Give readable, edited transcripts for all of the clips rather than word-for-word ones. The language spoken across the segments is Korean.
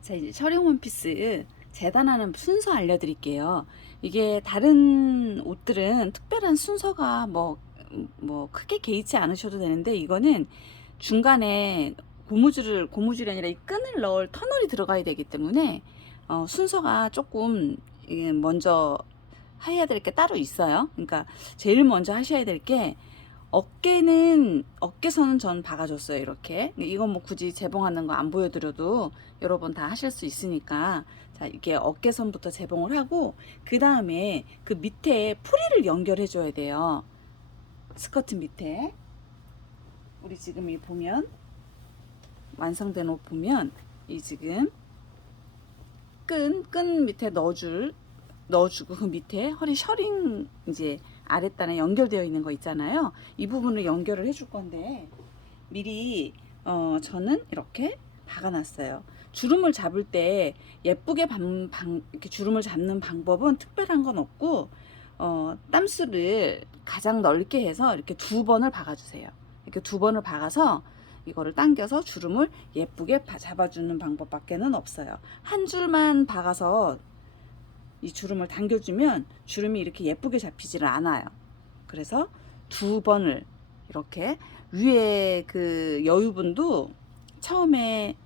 자, 이제 셔링 원피스 재단하는 순서 알려드릴게요. 이게 다른 옷들은 특별한 순서가 뭐 크게 개의치 않으셔도 되는데, 이거는 중간에 고무줄이 아니라 이 끈을 넣을 터널이 들어가야 되기 때문에 순서가 조금 먼저 해야 될 게 따로 있어요. 그러니까 제일 먼저 하셔야 될 게, 어깨선은 전 박아줬어요. 이렇게. 이건 뭐 굳이 재봉하는 거 안 보여드려도 여러분 다 하실 수 있으니까. 자, 이게 어깨선부터 재봉을 하고, 그 다음에 그 밑에 풀이를 연결해 줘야 돼요. 스커트 밑에. 우리 지금 이 보면, 완성된 옷 보면, 이 지금 끈 밑에 넣어주고, 그 밑에 허리 셔링 이제 아랫단에 연결되어 있는 거 있잖아요. 이 부분을 연결을 해줄 건데, 미리 저는 이렇게 박아놨어요. 주름을 잡을 때 예쁘게 이렇게 주름을 잡는 방법은 특별한 건 없고, 땀수를 가장 넓게 해서 이렇게 2번을 박아주세요. 이렇게 2번을 박아서 이거를 당겨서 주름을 예쁘게 잡아주는 방법밖에는 없어요. 한 줄만 박아서 이 주름을 당겨주면 주름이 이렇게 예쁘게 잡히지를 않아요. 그래서 2번을 이렇게, 위에 그 여유분도 처음에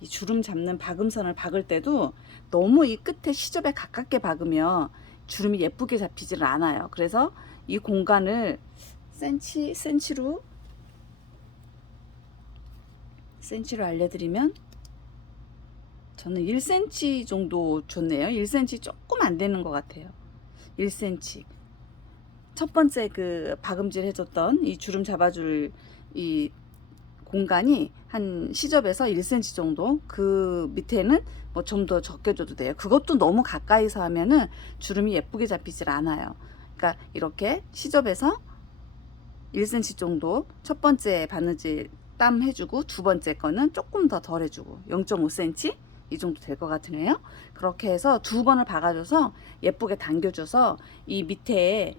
이 주름 잡는 박음선을 박을 때도 너무 이 끝에 시접에 가깝게 박으면 주름이 예쁘게 잡히지를 않아요. 그래서 이 공간을 센치로 알려드리면, 저는 1cm 정도 줬네요. 1cm 조금 안 되는 것 같아요. 1cm. 첫 번째 그 박음질 해줬던 이 주름 잡아줄 이 공간이 한 시접에서 1cm 정도, 그 밑에는 뭐 좀 더 적게 줘도 돼요. 그것도 너무 가까이서 하면은 주름이 예쁘게 잡히질 않아요. 그러니까 이렇게 시접에서 1cm 정도 첫 번째 바느질 땀 해주고, 두 번째 거는 조금 더 덜 해주고 0.5cm 이 정도 될 것 같으네요. 그렇게 해서 2번을 박아줘서 예쁘게 당겨줘서 이 밑에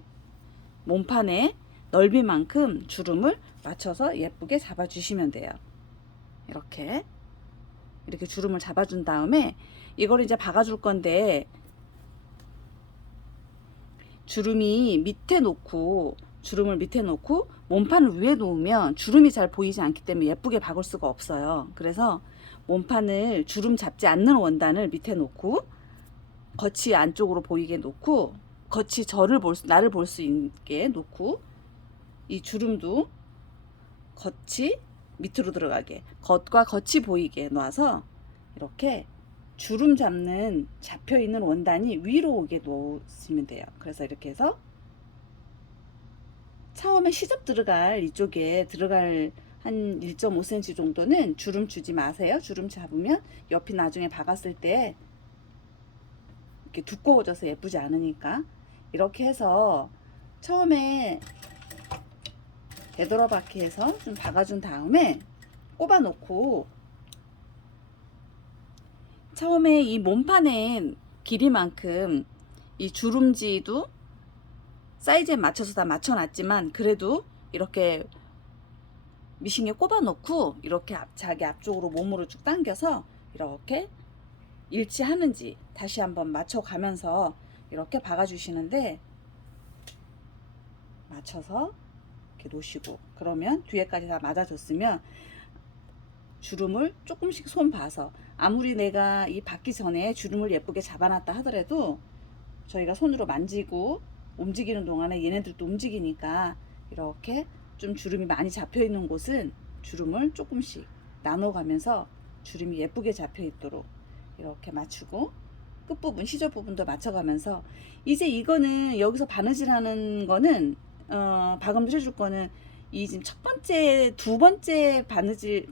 몸판의 넓이만큼 주름을 맞춰서 예쁘게 잡아주시면 돼요. 이렇게 주름을 잡아준 다음에 이걸 이제 박아줄 건데, 주름을 밑에 놓고 몸판을 위에 놓으면 주름이 잘 보이지 않기 때문에 예쁘게 박을 수가 없어요. 그래서 몸판을 주름 잡지 않는 원단을 밑에 놓고, 겉이 안쪽으로 보이게 놓고, 겉이 나를 볼 수 있게 놓고, 이 주름도 겉이 밑으로 들어가게, 겉과 겉이 보이게 놔서 이렇게 주름 잡혀 있는 원단이 위로 오게 놓으시면 돼요. 그래서 이렇게 해서 처음에 시접 이쪽에 들어갈 한 1.5cm 정도는 주름 주지 마세요. 주름 잡으면 옆이 나중에 박았을 때 이렇게 두꺼워져서 예쁘지 않으니까. 이렇게 해서 처음에 되돌아박기 해서 좀 박아준 다음에 꼽아 놓고, 처음에 이 몸판의 길이만큼 이 주름지도 사이즈에 맞춰서 다 맞춰놨지만, 그래도 이렇게 미싱에 꼽아 놓고 이렇게 자기 앞쪽으로 몸으로 쭉 당겨서 이렇게 일치하는지 다시 한번 맞춰가면서 이렇게 박아주시는데, 맞춰서 이렇게 놓으시고, 그러면 뒤에까지 다 맞아줬으면 주름을 조금씩 손 봐서, 아무리 내가 이 박기 전에 주름을 예쁘게 잡아놨다 하더라도 저희가 손으로 만지고 움직이는 동안에 얘네들도 움직이니까, 이렇게 좀 주름이 많이 잡혀 있는 곳은 주름을 조금씩 나눠가면서 주름이 예쁘게 잡혀 있도록 이렇게 맞추고, 끝부분 시접 부분도 맞춰가면서, 이제 이거는 여기서 바느질 하는 거는 박음질 해줄 거는 이 지금 첫 번째, 두 번째 바느질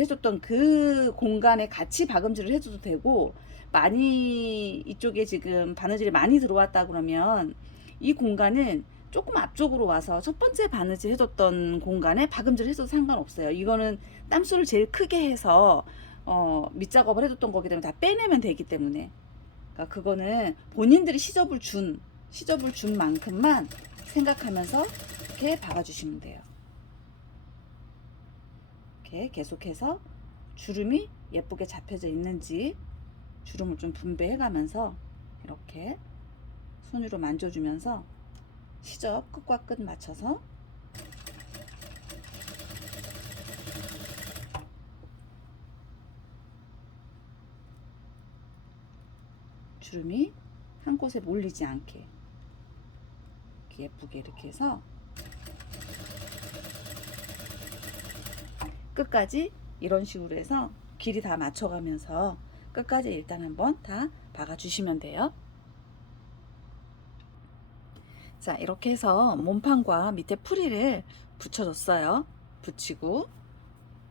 해줬던 그 공간에 같이 박음질을 해줘도 되고, 많이 이쪽에 지금 바느질이 많이 들어왔다 그러면 이 공간은 조금 앞쪽으로 와서 첫 번째 바느질 해줬던 공간에 박음질 해줘도 상관없어요. 이거는 땀수를 제일 크게 해서 밑작업을 해줬던 거기 때문에 다 빼내면 되기 때문에, 그러니까 그거는 본인들이 시접을 준 만큼만 생각하면서 이렇게 박아주시면 돼요. 이렇게 계속해서 주름이 예쁘게 잡혀져 있는지 주름을 좀 분배해 가면서 이렇게 손으로 만져주면서 시접 끝과 끝 맞춰서 주름이 한 곳에 몰리지 않게 이렇게 예쁘게 이렇게 해서 끝까지 이런 식으로 해서 길이 다 맞춰가면서 끝까지 일단 한번 다 박아 주시면 돼요. 자, 이렇게 해서 몸판과 밑에 프릴을 붙여줬어요.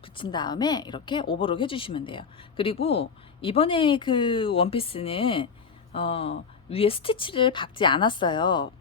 붙인 다음에 이렇게 오버록 해주시면 돼요. 그리고 이번에 그 원피스는 위에 스티치를 박지 않았어요.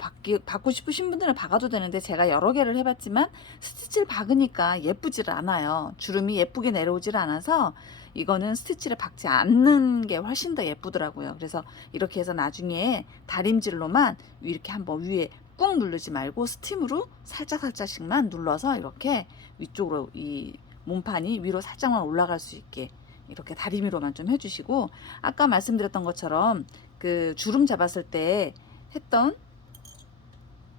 박고 싶으신 분들은 박아도 되는데 제가 여러 개를 해봤지만 스티치를 박으니까 예쁘지를 않아요. 주름이 예쁘게 내려오질 않아서 이거는 스티치를 박지 않는 게 훨씬 더 예쁘더라고요. 그래서 이렇게 해서 나중에 다림질로만 이렇게 한번 위에 꾹 누르지 말고 스팀으로 살짝씩만 눌러서 이렇게 위쪽으로 이 몸판이 위로 살짝만 올라갈 수 있게 이렇게 다리미로만 좀 해주시고, 아까 말씀드렸던 것처럼 그 주름 잡았을 때 했던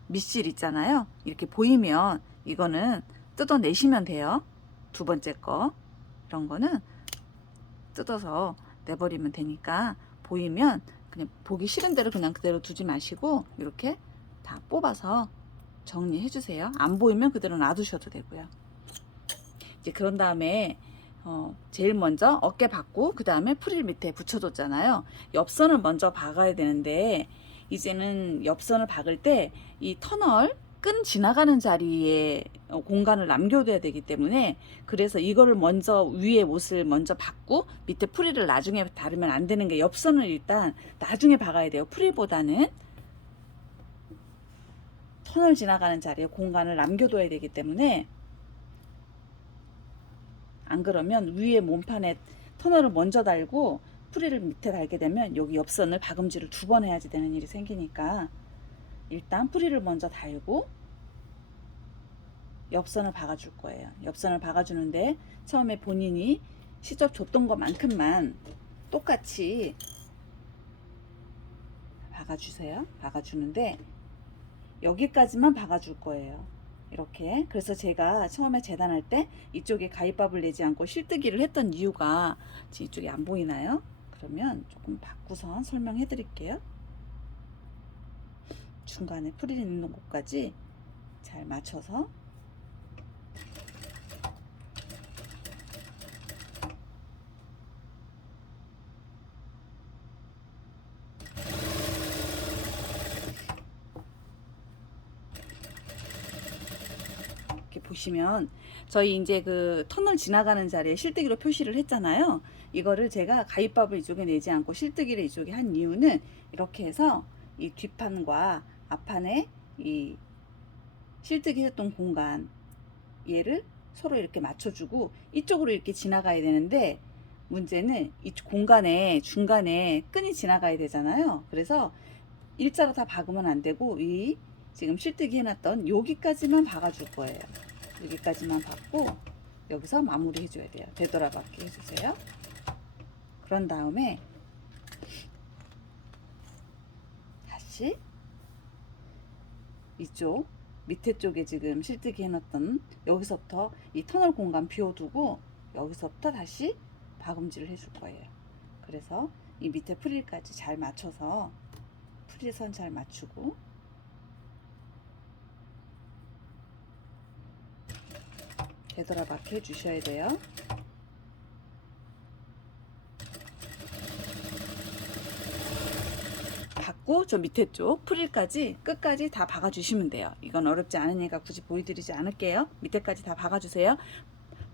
밑실 있잖아요. 이렇게 보이면 이거는 뜯어내시면 돼요. 두 번째 거 이런 거는 뜯어서 내버리면 되니까, 보이면 그냥 보기 싫은 대로 그냥 그대로 두지 마시고 이렇게 다 뽑아서 정리해 주세요. 안 보이면 그대로 놔두셔도 되고요. 이제 그런 다음에 제일 먼저 어깨 박고 그 다음에 프릴 밑에 붙여줬잖아요. 옆선을 먼저 박아야 되는데, 이제는 옆선을 박을 때 이 터널 끈 지나가는 자리에 공간을 남겨둬야 되기 때문에, 그래서 이거를 먼저 위에 못을 먼저 박고 밑에 프릴을 나중에 다르면 안 되는 게, 옆선을 일단 나중에 박아야 돼요. 프릴보다는 터널 지나가는 자리에 공간을 남겨둬야 되기 때문에, 안 그러면 위에 몸판에 터널을 먼저 달고 프릴을 밑에 달게 되면 여기 옆선을 박음질을 2번 해야지 되는 일이 생기니까, 일단 프릴을 먼저 달고 옆선을 박아줄 거예요. 옆선을 박아주는데 처음에 본인이 시접 줬던 것만큼만 똑같이 박아주세요. 박아주는데 여기까지만 박아줄 거예요. 이렇게. 그래서 제가 처음에 재단할 때 이쪽에 가위밥을 내지 않고 실뜨기를 했던 이유가, 이쪽이 안 보이나요? 그러면 조금 바꾸서 설명해 드릴게요. 중간에 프릴 있는 곳까지 잘 맞춰서 이렇게 보시면, 저희 이제 그 터널 지나가는 자리에 실뜨기로 표시를 했잖아요. 이거를 제가 가위밥을 이쪽에 내지 않고 실뜨기를 이쪽에 한 이유는, 이렇게 해서 이 뒷판과 앞판에 이 실뜨기 했던 공간, 얘를 서로 이렇게 맞춰주고 이쪽으로 이렇게 지나가야 되는데, 문제는 이 공간에 중간에 끈이 지나가야 되잖아요. 그래서 일자로 다 박으면 안 되고 이 지금 실뜨기 해놨던 여기까지만 박아줄 거예요. 여기까지만 박고 여기서 마무리 해줘야 돼요. 되돌아박기 해주세요. 그런 다음에 다시 이쪽 밑에 쪽에 지금 실뜨기 해놨던 여기서부터 이 터널 공간 비워두고 여기서부터 다시 박음질을 해줄 거예요. 그래서 이 밑에 프릴까지 잘 맞춰서 프릴 선 잘 맞추고 되돌아박기 해주셔야 돼요. 박고 저 밑에 쪽 프릴까지 끝까지 다 박아주시면 돼요. 이건 어렵지 않으니까 굳이 보여드리지 않을게요. 밑에까지 다 박아주세요.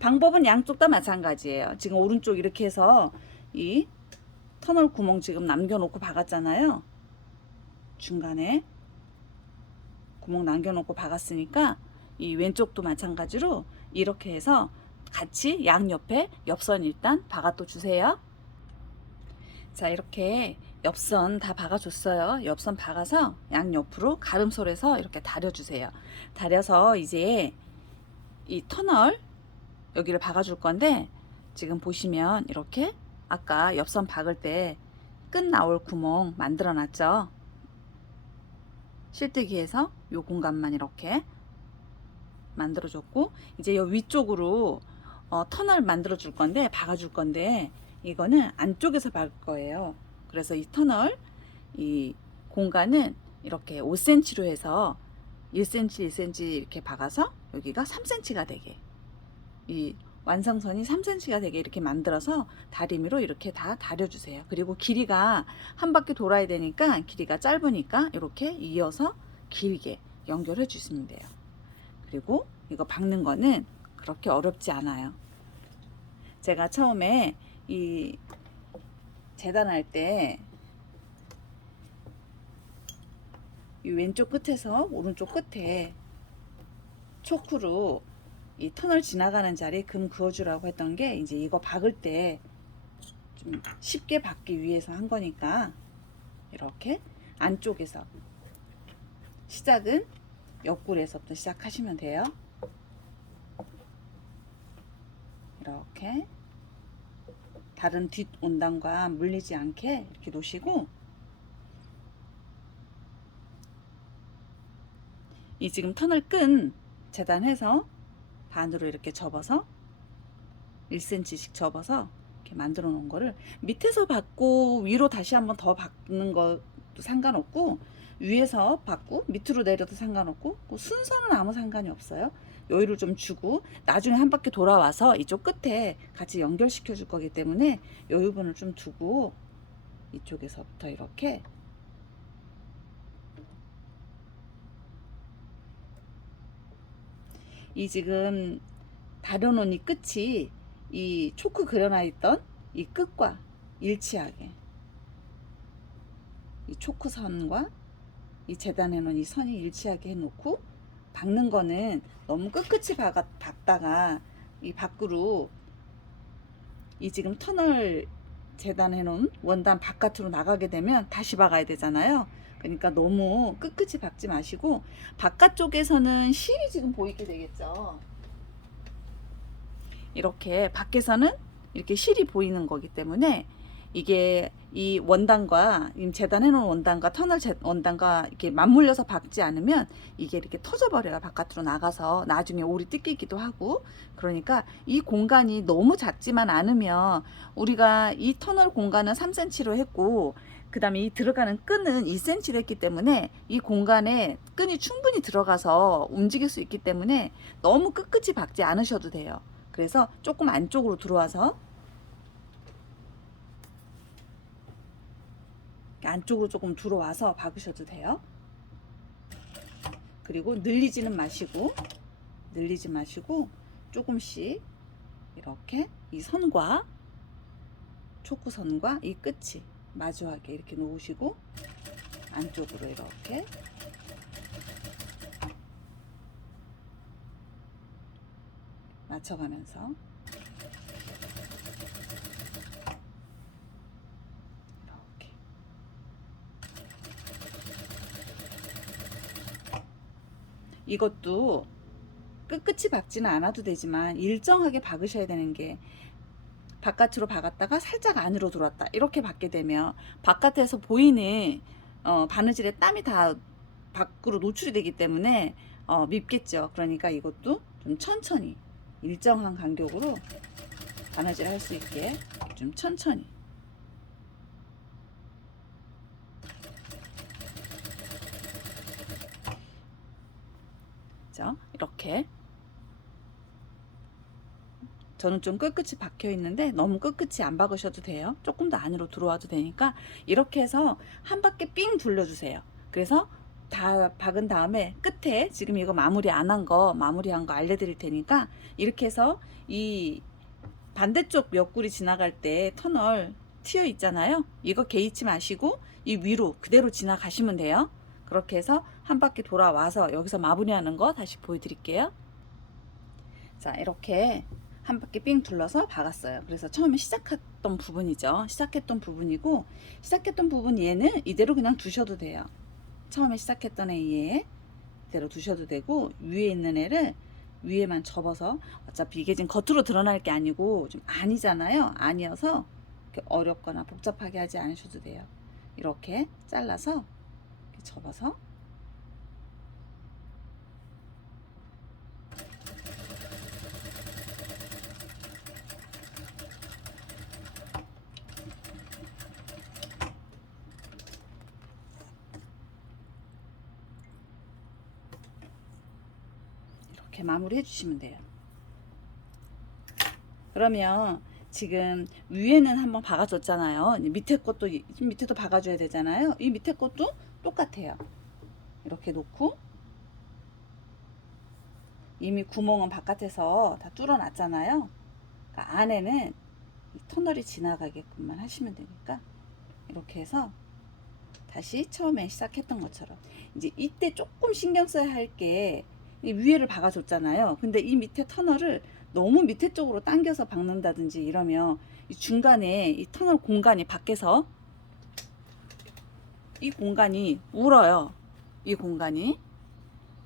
방법은 양쪽 다 마찬가지예요. 지금 오른쪽 이렇게 해서 이 터널 구멍 지금 남겨놓고 박았잖아요. 중간에 구멍 남겨놓고 박았으니까 이 왼쪽도 마찬가지로 이렇게 해서 같이 양옆에 옆선 일단 박아 또 주세요. 자, 이렇게 옆선 다 박아줬어요. 옆선 박아서 양옆으로 가름솔에서 이렇게 다려주세요. 다려서 이제 이 터널 여기를 박아줄 건데, 지금 보시면 이렇게 아까 옆선 박을 때 끈 나올 구멍 만들어 놨죠. 실뜨기에서 요 공간만 이렇게 만들어 줬고, 이제 요 위쪽으로 터널 만들어 줄 건데, 박아 줄 건데, 이거는 안쪽에서 박을 거예요. 그래서 이 터널, 이 공간은 이렇게 5cm로 해서 1cm 1cm 이렇게 박아서 여기가 3cm가 되게, 이 완성선이 3cm가 되게 이렇게 만들어서 다리미로 이렇게 다 다려주세요. 그리고 길이가 한 바퀴 돌아야 되니까, 길이가 짧으니까 이렇게 이어서 길게 연결해 주시면 돼요. 그리고 이거 박는 거는 그렇게 어렵지 않아요. 제가 처음에 이 재단할 때 이 왼쪽 끝에서 오른쪽 끝에 초크로 이 터널 지나가는 자리에 금 그어주라고 했던 게, 이제 이거 박을 때 좀 쉽게 박기 위해서 한 거니까, 이렇게 안쪽에서 시작은 옆구리에서부터 시작하시면 돼요. 이렇게 다른 뒷 원단과 물리지 않게 이렇게 놓으시고, 이 지금 터널 끈 재단해서 반으로 이렇게 접어서 1cm씩 접어서 이렇게 만들어 놓은 거를 밑에서 박고 위로 다시 한번 더 박는 것도 상관없고, 위에서 박고 밑으로 내려도 상관없고, 순서는 아무 상관이 없어요. 여유를 좀 주고 나중에 한 바퀴 돌아와서 이쪽 끝에 같이 연결시켜 줄 거기 때문에 여유분을 좀 두고, 이쪽에서부터 이렇게 이 지금 다려놓은 이 끝이 이 초크 그려놔 있던 이 끝과 일치하게, 이 초크 선과 이 재단해 놓은 이 선이 일치하게 해놓고, 박는 거는 너무 끝끝이 박다가 이 밖으로, 이 지금 터널 재단해 놓은 원단 바깥으로 나가게 되면 다시 박아야 되잖아요. 그러니까 너무 끝끝이 박지 마시고, 바깥쪽에서는 실이 지금 보이게 되겠죠. 이렇게 밖에서는 이렇게 실이 보이는 거기 때문에, 이게 이 원단과 재단해 놓은 원단과 터널 원단과 이렇게 맞물려서 박지 않으면 이게 이렇게 터져 버려요. 바깥으로 나가서 나중에 올이 뜯기기도 하고. 그러니까 이 공간이 너무 작지만 않으면, 우리가 이 터널 공간은 3cm로 했고, 그 다음에 이 들어가는 끈은 2cm로 했기 때문에 이 공간에 끈이 충분히 들어가서 움직일 수 있기 때문에 너무 끝끝이 박지 않으셔도 돼요. 그래서 조금 안쪽으로 들어와서, 안쪽으로 조금 들어와서 박으셔도 돼요. 그리고 늘리지 마시고 조금씩 이렇게 이 선과 초크선과 이 끝이 마주하게 이렇게 놓으시고, 안쪽으로 이렇게 맞춰가면서 이렇게. 이것도 끝끝이 박지는 않아도 되지만 일정하게 박으셔야 되는 게, 바깥으로 박았다가 살짝 안으로 들어왔다 이렇게 박게 되면 바깥에서 보이는 바느질에 땀이 다 밖으로 노출이 되기 때문에 밉겠죠. 그러니까 이것도 좀 천천히 일정한 간격으로 바느질 할 수 있게 좀 천천히. 자, 이렇게 저는 좀 끝끝이 박혀 있는데 너무 끝끝이 안 박으셔도 돼요. 조금 더 안으로 들어와도 되니까 이렇게 해서 한 바퀴 삥 둘러주세요. 그래서 다 박은 다음에 끝에 지금 이거 마무리한 거 알려드릴 테니까, 이렇게 해서 이 반대쪽 옆구리 지나갈 때 터널 튀어 있잖아요. 이거 개의치 마시고 이 위로 그대로 지나가시면 돼요. 그렇게 해서 한 바퀴 돌아와서 여기서 마무리하는 거 다시 보여드릴게요. 자, 이렇게 한 바퀴 삥 둘러서 박았어요. 그래서 처음에 시작했던 부분이죠. 시작했던 부분 얘는 이대로 그냥 두셔도 돼요. 처음에 시작했던 애 이대로 두셔도 되고, 위에 있는 애를 위에만 접어서, 어차피 이게 지금 겉으로 드러날 게 아니고 좀 아니잖아요. 아니어서 이렇게 어렵거나 복잡하게 하지 않으셔도 돼요. 이렇게 잘라서 이렇게 접어서 이렇게 마무리 해주시면 돼요. 그러면 지금 위에는 한번 박아줬잖아요. 밑에 것도, 밑에도 박아줘야 되잖아요. 이 밑에 것도 똑같아요. 이렇게 놓고, 이미 구멍은 바깥에서 다 뚫어놨잖아요. 그러니까 안에는 이 터널이 지나가게끔만 하시면 되니까 이렇게 해서 다시 처음에 시작했던 것처럼, 이제 이때 조금 신경 써야 할 게, 위에를 박아줬잖아요. 근데 이 밑에 터널을 너무 밑에 쪽으로 당겨서 박는다든지 이러면 이 중간에 이 터널 공간이 밖에서 이 공간이 울어요. 이 공간이.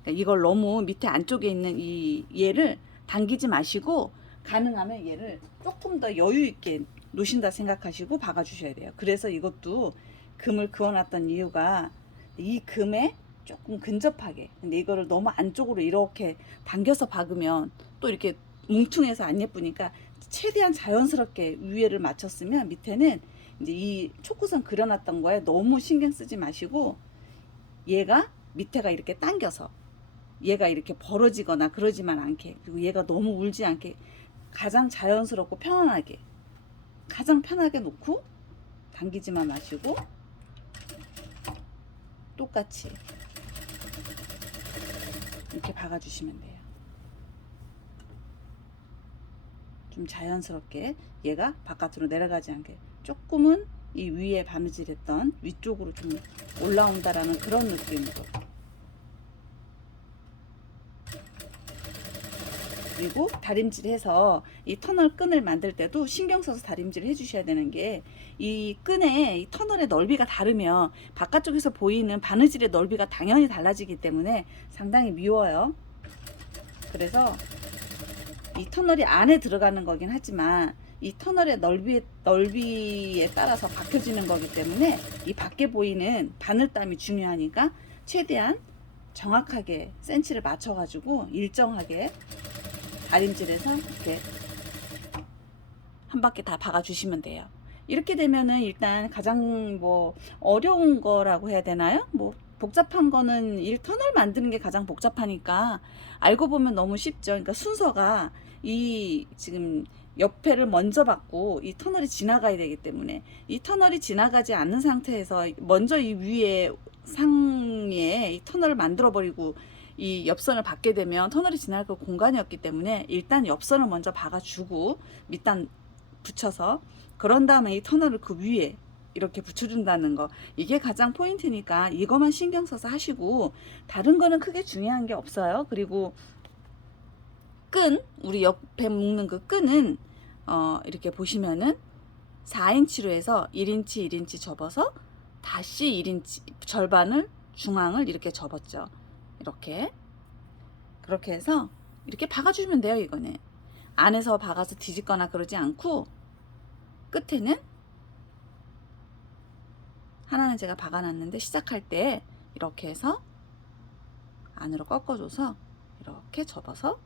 그러니까 이걸 너무 밑에 안쪽에 있는 이 얘를 당기지 마시고, 가능하면 얘를 조금 더 여유 있게 놓으신다 생각하시고 박아 주셔야 돼요. 그래서 이것도 금을 그어놨던 이유가 이 금에 조금 근접하게. 근데 이거를 너무 안쪽으로 이렇게 당겨서 박으면 또 이렇게 뭉퉁해서 안 예쁘니까 최대한 자연스럽게 위에를 맞췄으면, 밑에는 이제 이 초코선 그려놨던 거에 너무 신경 쓰지 마시고, 얘가 밑에가 이렇게 당겨서 얘가 이렇게 벌어지거나 그러지만 않게, 그리고 얘가 너무 울지 않게 가장 자연스럽고 편안하게, 가장 편하게 놓고 당기지만 마시고 똑같이 이렇게 박아주시면 돼요. 좀 자연스럽게 얘가 바깥으로 내려가지 않게, 조금은 이 위에 바느질했던 위쪽으로 좀 올라온다라는 그런 느낌으로. 그리고 다림질해서 이 터널 끈을 만들 때도 신경 써서 다림질을 해주셔야 되는 게, 이 끈의 이 터널의 넓이가 다르면 바깥쪽에서 보이는 바느질의 넓이가 당연히 달라지기 때문에 상당히 미워요. 그래서 이 터널이 안에 들어가는 거긴 하지만 이 터널의 넓이에 따라서 박혀지는 거기 때문에 이 밖에 보이는 바늘땀이 중요하니까 최대한 정확하게 센치를 맞춰가지고 일정하게 다림질해서 이렇게 한 바퀴 다 박아주시면 돼요. 이렇게 되면은 일단 가장 뭐 어려운 거라고 해야 되나요? 뭐 복잡한 거는 이 터널 만드는 게 가장 복잡하니까 알고 보면 너무 쉽죠. 그러니까 순서가 이 지금 옆에를 먼저 받고 이 터널이 지나가야 되기 때문에, 이 터널이 지나가지 않는 상태에서 먼저 이 위에 상에 이 터널을 만들어 버리고 이 옆선을 받게 되면 터널이 지나갈 공간이 없기 때문에 일단 옆선을 먼저 박아주고 밑단 붙여서, 그런 다음에 이 터널을 그 위에 이렇게 붙여준다는 거, 이게 가장 포인트니까 이거만 신경 써서 하시고 다른 거는 크게 중요한 게 없어요. 그리고 끈, 우리 옆에 묶는 그 끈은 이렇게 보시면은 4인치로 해서 1인치 1인치 접어서 다시 1인치 절반을 중앙을 이렇게 접었죠. 이렇게 그렇게 해서 이렇게 박아주시면 돼요. 이거는 안에서 박아서 뒤집거나 그러지 않고, 끝에는 하나는 제가 박아놨는데 시작할 때 이렇게 해서 안으로 꺾어줘서 이렇게 접어서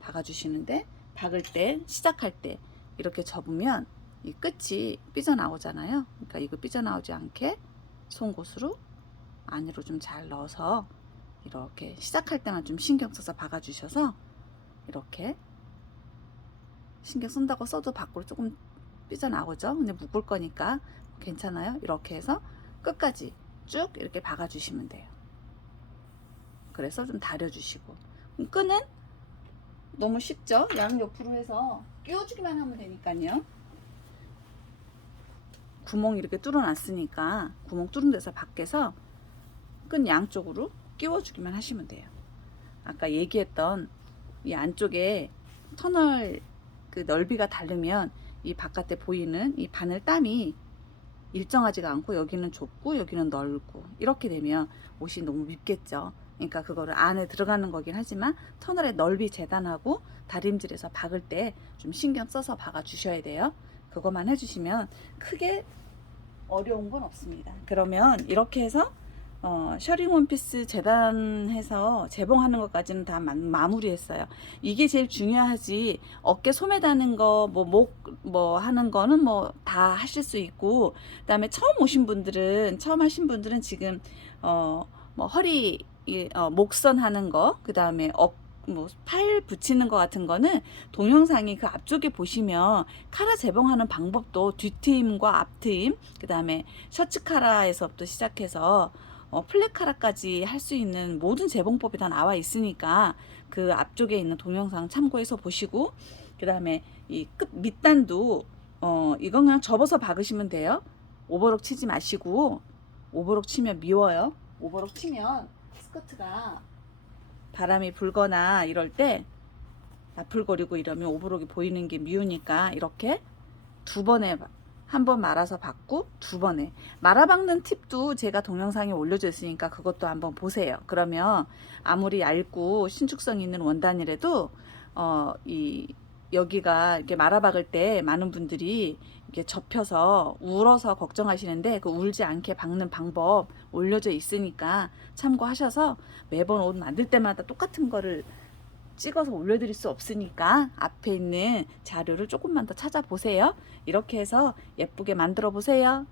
박아주시는데, 박을 때 시작할 때 이렇게 접으면 이 끝이 삐져나오잖아요. 그러니까 이거 삐져나오지 않게 송곳으로 안으로 좀 잘 넣어서 이렇게 시작할 때만 좀 신경 써서 박아주셔서, 이렇게 신경 쓴다고 써도 밖으로 조금 삐져나오죠. 근데 묶을 거니까 괜찮아요. 이렇게 해서 끝까지 쭉 이렇게 박아주시면 돼요. 그래서 좀 다려주시고, 끈은 너무 쉽죠. 양옆으로 해서 끼워주기만 하면 되니까요. 구멍 이렇게 뚫어놨으니까 구멍 뚫은 데서 밖에서 끈 양쪽으로 끼워주기만 하시면 돼요. 아까 얘기했던 이 안쪽에 터널 그 넓이가 다르면 이 바깥에 보이는 이 바늘땀이 일정하지가 않고, 여기는 좁고 여기는 넓고 이렇게 되면 옷이 너무 밉겠죠. 그러니까 그거를 안에 들어가는 거긴 하지만 터널의 넓이 재단하고 다림질에서 박을 때 좀 신경 써서 박아 주셔야 돼요. 그것만 해주시면 크게 어려운 건 없습니다. 그러면 이렇게 해서 셔링 원피스 재단해서 재봉하는 것까지는 다 마무리했어요. 이게 제일 중요하지. 어깨 소매다는 거, 뭐 목 뭐 하는 거는 뭐 다 하실 수 있고, 그다음에 처음 하신 분들은 지금 뭐 허리 목선 하는 거, 그다음에 뭐 팔 붙이는 거 같은 거는 동영상이 그 앞쪽에 보시면 카라 재봉하는 방법도 뒷트임과 앞트임, 그 다음에 셔츠 카라에서부터 시작해서 플랫 카라까지 할 수 있는 모든 재봉법이 다 나와 있으니까 그 앞쪽에 있는 동영상 참고해서 보시고, 그 다음에 이 끝 밑단도 이건 그냥 접어서 박으시면 돼요. 오버록 치지 마시고. 오버록 치면 미워요. 오버록 치면 스커트가 바람이 불거나 이럴 때 나풀거리고 이러면 오버록이 보이는 게 미우니까 이렇게 두 번에 한 번 말아서 박고 두 번에 말아 박는 팁도 제가 동영상에 올려져 있으니까 그것도 한번 보세요. 그러면 아무리 얇고 신축성 있는 원단이라도 여기가 이렇게 말아 박을 때 많은 분들이 이렇게 접혀서 울어서 걱정하시는데 그 울지 않게 박는 방법 올려져 있으니까 참고하셔서 매번 옷 만들 때마다 똑같은 거를 찍어서 올려드릴 수 없으니까 앞에 있는 자료를 조금만 더 찾아보세요. 이렇게 해서 예쁘게 만들어 보세요.